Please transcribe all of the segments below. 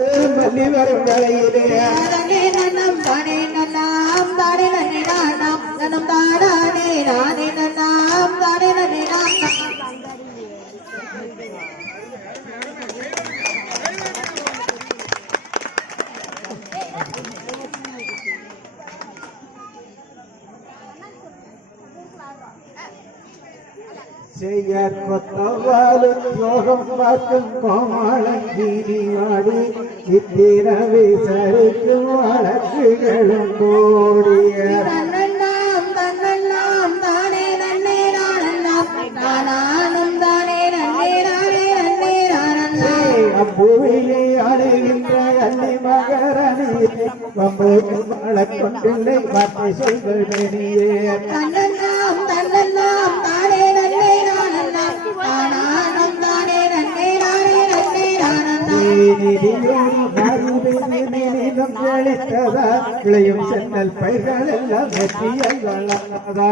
பள்ளி வரும் வேளையிலே நன்னம் தானே நன்னாம் தானே நன்னே நானாம் நன்னம் தாடானே நானே நன்னாம் தானே நன்னே நானாம் யோகம் பார்க்கும் கோமாளங்கீரி வாடி இத்திரவி சருக்கும் வழக்குகளும் கோடிய அப்புவியை அடைகின்ற அள்ளி மகரணியே வம்போது வழக்கொண்டில்லை வார்த்தை சொல்வதனியே விளையும் சென்னல் பயிர்கள் எல்லாம் வெற்றியல் வளர்ந்ததா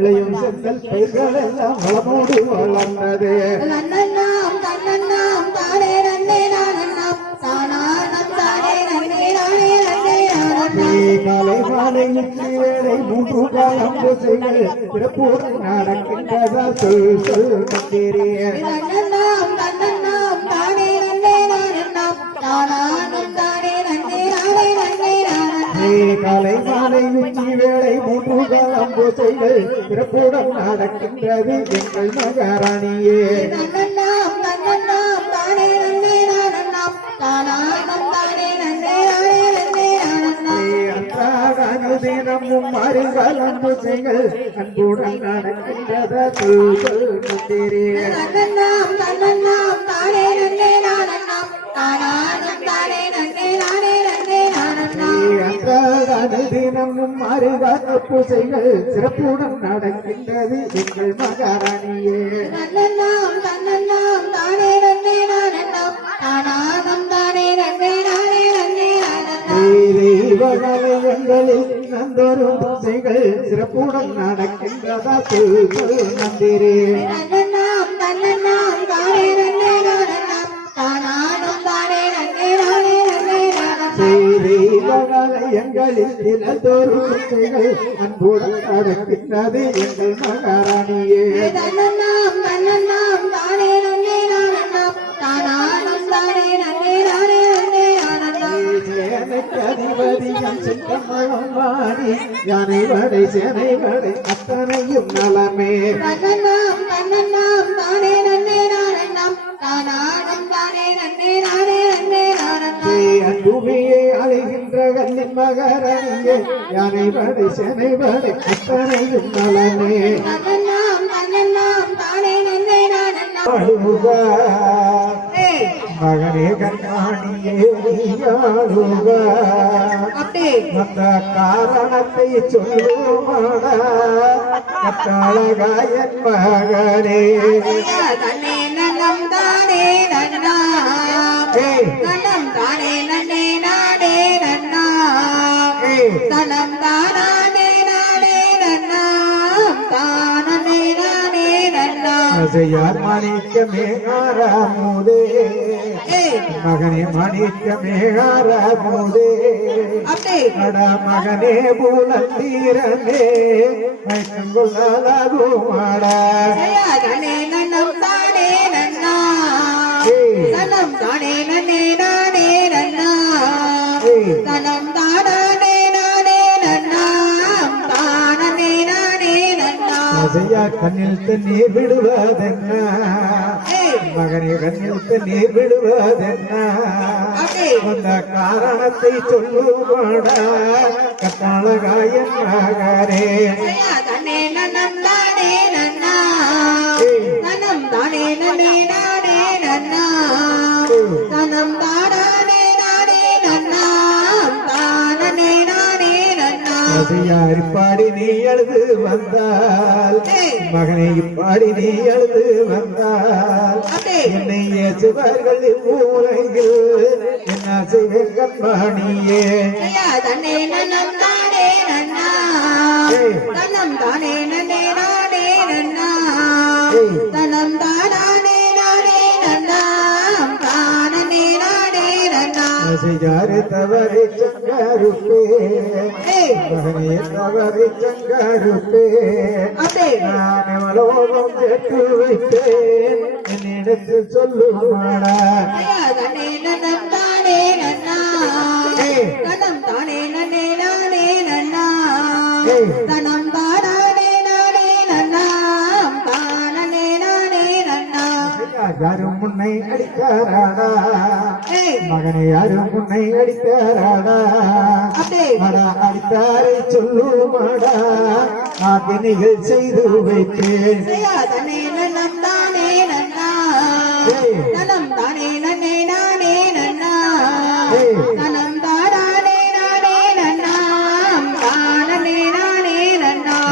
இளையும் செந்தல் பயிர்கள் எல்லாம் வளமோடு வளர்ந்தது உச்சி வேலை மூன்று காலம் பூசைகள் பிறப்போடு நடக்கின்றதா சொல் சொல் நானன்னாம் காலை மாலை உச்சி வேளை மூன்று காலம் பூசைகள் பிறப்புடன் நடக்கின்றது எங்கள் மகாராணியே. தினமும் மறுகாலம் பூசைகள் அன்புடன் நடக்கின்றதா நன்னே நானன்னாம் தினமும் மறுகால பூசைகள் சிறப்புடன் நடக்கின்றது எங்கள் மகாராணியே. தன்னன்னாம் தன்னன்னாம் தானே நன்னே நானன்னாம் தானானம் தானே நன்னே நானே நன்னே நானன்னாம் தெய்வகலையங்களில் நந்தொரு பூசைகள் சிறப்புடன் நடக்கின்றதா சொல் சொல் மந்திரே தன்னன்னாம் தன்னன்னாம் தானே நன்னே நானன்னாம் தானானம் தானே நன்னே நானே நன்னே நானன்னாம் தெய்வகலையங்களில் தினந்தோறு பூசைகள் அன்புடன் நடக்கின்றது எங்கள் மகாராணியே. சேனைக்கு அதிபதியம் செங்கமலம் வாடி யானை வடை சேனை வடை அத்தனையும் நலமே தன்னன்னாம் தன்னன்னாம் தானே நன்னே நானன்னாம் தானானம் தானே நன்னே நானே அன்புமையை அழைகின்ற யானை வடை சேனை வடை அத்தனையும் நலமே தன்னன்னாம் தானே நன்னே நானன்னாம் மகனே கண்ணாடியே அந்த காரணத்தை சொல்லுமாடா. கத்தாளகாயன் மகனே தானே நன்னம் தானே அசையார் மாணிக்கமே ஆறாமுதே மகனே மாணிக்கமே ஆறாமுதே அட மகனே பூலத்தீரனே ஐயா, தன்னே நன்னம் தானே நன்னாம் ஏய், தனம் தானே நன்னே நானே நன்னாம் ஏய், தனம் அசையா கண்ணில் தண்ணீர் விடுவதென்ன? மகனே கண்ணில் தண்ணீர் விடுவதென்ன? அந்த காரணத்தை சொல்லுமாடா. கத்தாளகாயன் மகனே. அசையார் பாடி நீ எழுது வந்தால். மகனை இப்பாடி நீ எழுது வந்தால். என்னை ஏசுவார்கள் இவ்வுலகில் என்ன செய்வேன் கண்பாணியே தன்னே நன்னம் தானே செய்யாறு தவறி சங்கருப்பே மகனே தவறி சங்கருப்பே நான் எவளோகம் கேட்டு வைத்தேன். என்னிடத்து சொல்லுமாடா. தானே நன்னா. தானே நன்னே நானே நன்னா. யாரும் முன்னை அடித்தாராடா மகனை யாரும் முன்னை அடித்தாராடா. அடா. அடித்தாரை சொல்லுமாடா ஆதினிகள் செய்து வைத்தேன்.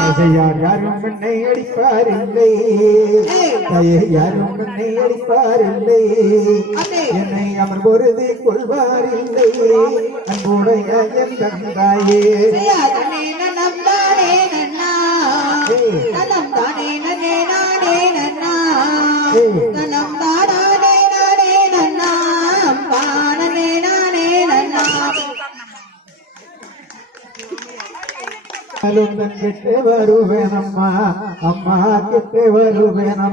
நன்னா யார் யாரும் என்னை அடிப்பாரில்லை. தாயே யாரும் என்னை அடிப்பாரில்லை. என்னை அமர் பொருதி கொள்வாரில்லை. அன்புடைய என் தந்தாயே. நனம் தானே நன்னா. நன்னே. அலுந்தன் கிட்டே வருவேன் அம்மா கிட்டே வருவேன்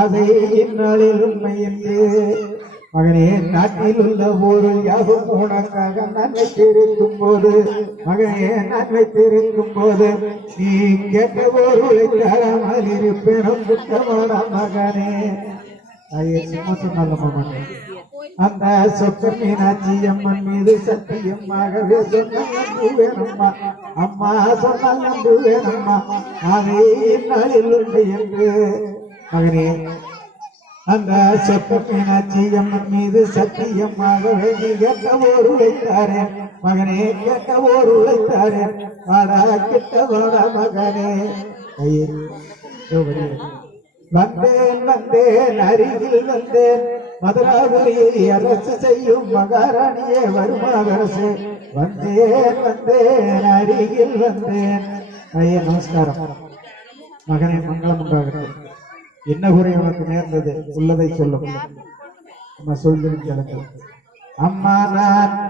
அதை இந்நாளில் உண்மை என்று. மகனே நாட்டில் உள்ள ஒரு யாவும் உனக்காக நன்மை வைத்திருக்கும் போது மகனே நன்மை வைத்திருக்கும் போது நீ கேட்ட ஒரு தராமல் குற்றமான மகனே. ஐயா சும்மா சொன்னால அந்த சொக்க மீனாட்சி அம்மன் மீது சத்தியமாகவே சொன்ன நம்புவேனம்மா. அம்மா சொன்னால் நம்புவேனம்மா. அதே நாளில் உண்டு என்று. மகனே அந்த சொக்க மீனாட்சி அம்மன் மீது சத்தியமாகவே நீ கேட்ட ஓர் உழைத்தாரே. மகனே கேட்ட ஓர் உழைத்தாரே. வாடா கிட்ட வாடா மகனே. ஐயே வந்தேன் வந்தேன் அருகில் வந்தேன். மதுராபுரி அரசு செய்யும் மகாராணியே வருமாவரசு வந்தேன் வந்தேன் அருகில் வந்தேன். ஐயா நமஸ்காரம். மகனே மங்களம் உண்டாகட்டும். என்ன குறை உனக்கு நேர்ந்தது? உள்ளதை சொல்லும். நம்ம சொல்லும் அம்மா நான்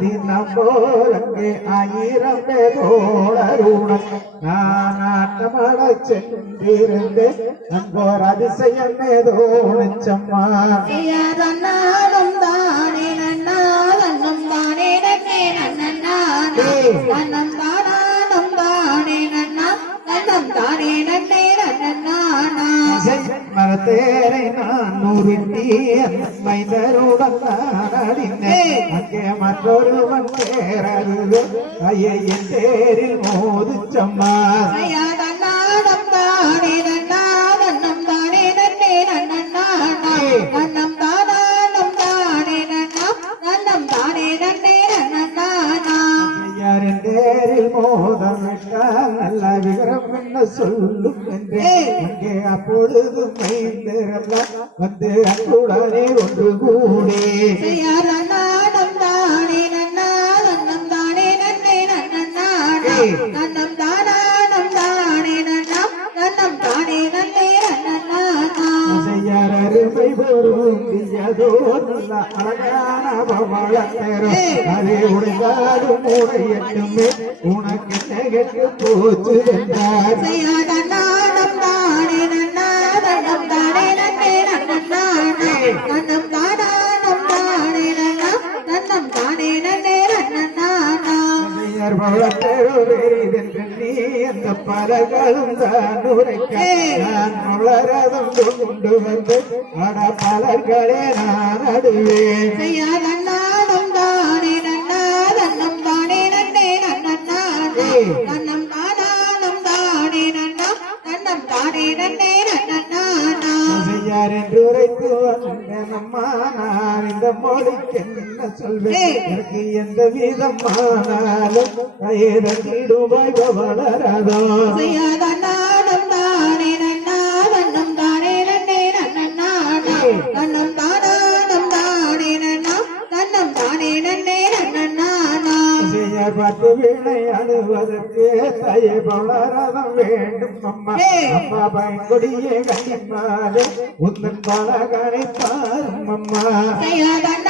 அன்றாடி நம்போலங்கே ஆயிரம் பேரோடருணம் நான் ஆட்டமட சென்றிருந்தேன் நம்போர் அதிசயம் ஏதோ நிச்சம்மா செய்யாதன்னாலும் தானே நன்னா நன்னம் தானே நன்னே நன்னன்னானா நன்னம் தானானம் தானே நன்னா நன்னம் தானே நன்னே நன்னன்னானா மரத்தேரை நான் நூறுட்டி மைந்தருடன் நான் அடிந்தேன் மற்றொருவன் தேரது ஐயே என் தேரில் மோதுச்சம்மா. செய்யாதன்னாலும் தானே நன்னா நன்னம் தானே நன்னே நன்னன்னானா நன்னம் தானானம் தானே நன்னா நன்னம் தானே நன்னே நன்னன்னானா ஐயாரின் தேரில் மோதம் விட்டால் நல்ல விவரம் என்ன சொல்லும் என்று. அங்கே அப்பொழுது மைந்தரெல்லாம் வந்து அன்புடனே ஒன்று கூடி நல்ல அழகான பவளத்தேரம் அதே உடைந்தாலும் உடையட்டுமே. உனக்கு போச்சு என்றார் பலகளும் தான் உரைக்க நான் கொண்டு வந்து அட பலர்களே நான் அடுவேன் செய்யாதன்னாலும் மொழிக்கு என்ன சொல்வேன்? எனக்கு எந்த விதமானாலும் ஏதங்கிடுவாய் வளராதோ அன்பு வீணை அணுவதற்கு தயபலரதம் வேண்டும். அம்மா அம்மா பயன்கொடியே கண்ணிமாலே உந்தன் பல கரைப்பாரும் அம்மா. நன்னாதம்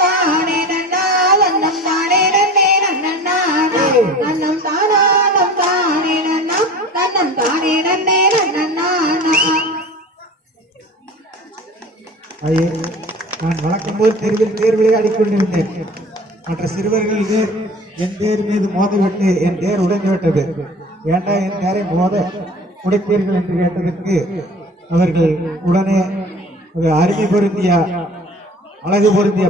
தானே நன்னாதம் தானே நன்னே நன்னானே நன்னம் தானாதம் தானே நன்னா நன்னம் தானே நன்னே நான் வழக்கம் போது தெருவில் தேர்விலே ஆடிக்கொண்டிருந்தேன். மற்ற சிறுவர்கள் இது என் தேர் மீது மோதிவிட்டு என் தேர் உடைந்து விட்டது. ஏண்டா என் தேரை மோத உடைத்தீர்கள் என்று கேட்டதற்கு அவர்கள் உடனே ஒரு அருமை பொருந்திய அழகு பொருந்திய